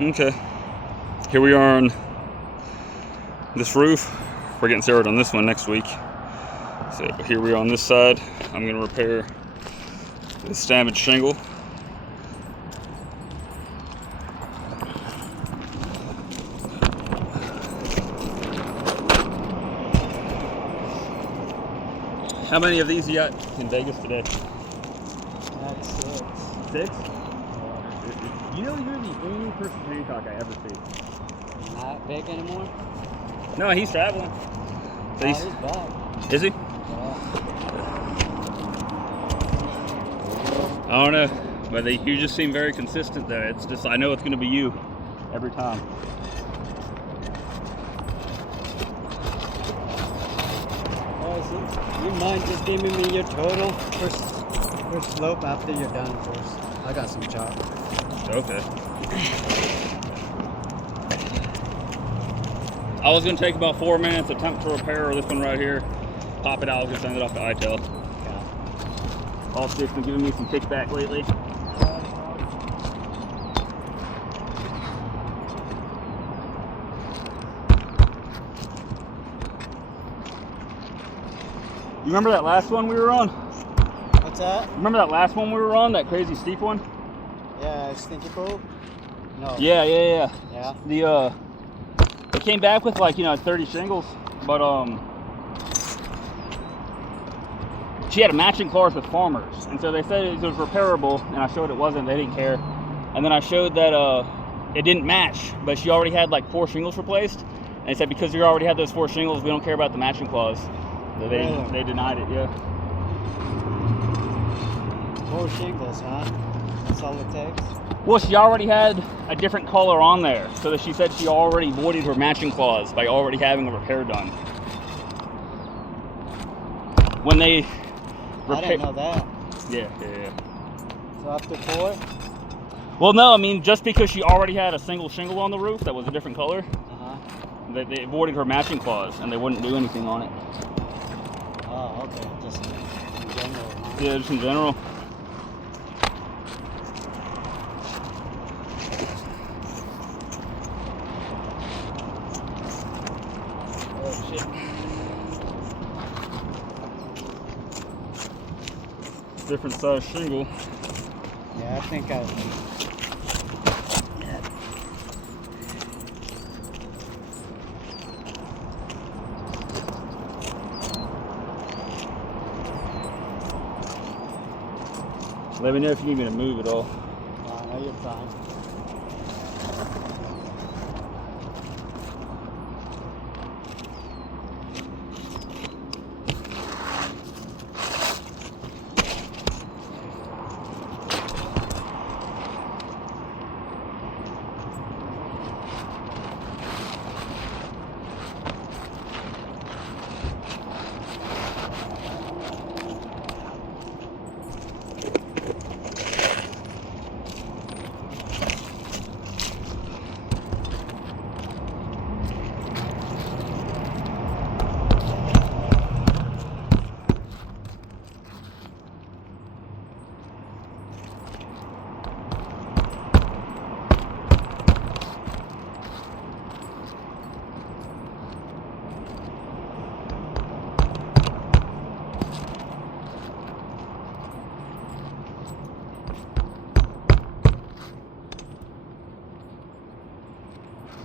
Okay. Here we are on this roof. We're getting started on this one next week. So here we are on this side. I'm going to repair this damaged shingle. How many of these you got in Vegas today? That's 6. 6? Yeah. You know, you're the only person in Hancock I ever see. Not big anymore? No, he's traveling. So He's back. Is he? Yeah. I don't know, but you just seem very consistent there. It's just, I know it's going to be you every time. You mind just giving me your total for slope after you're done first? I got some chalk. Okay. I was going to take about 4 minutes, attempt to repair this one right here. Pop it out, just send it off to ITEL. Yeah. Allstate's been giving me some kickback lately. You remember that last one we were on? What's that? Remember that last one we were on? That crazy steep one? Yeah, Stinky Pool? No. Yeah. Yeah? They came back with like, 30 shingles, but she had a matching clause with Farmers, and so they said it was repairable, and I showed it wasn't. They didn't care, and then I showed that it didn't match, but she already had like 4 shingles replaced, and they said because you already had those 4 shingles, we don't care about the matching clause. So they denied it. Yeah. 4 shingles, huh? That's all it takes? Well, she already had a different color on there, so that she said she already voided her matching clause by already having a repair done. When they I didn't know that. Yeah. So after 4? Well, no, I mean, just because she already had a single shingle on the roof that was a different color, they voided her matching clause, and they wouldn't do anything on it. Oh, okay. Just in general, huh? Yeah, just in general. Oh, shit. Different size shingle. Yeah, I think I... Let me know if you need me to move at all. No, you're fine.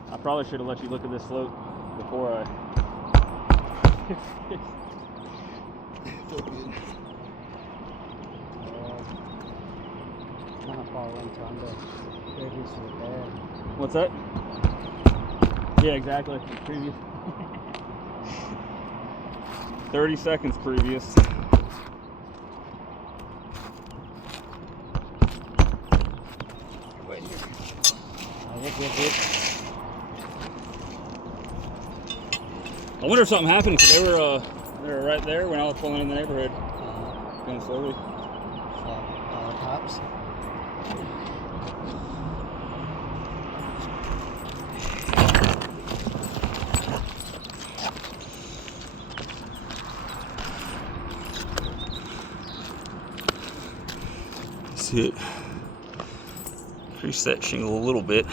I probably should have let you look at this slope before I... So good. Kind of fall into under previous repair. What's that? Yeah, exactly. Previous. 30 seconds previous. Wait here. I think we're good. I wonder if something happened because they were right there when I was pulling in the neighborhood. Going slowly. Cops. See it. Increase that shingle a little bit.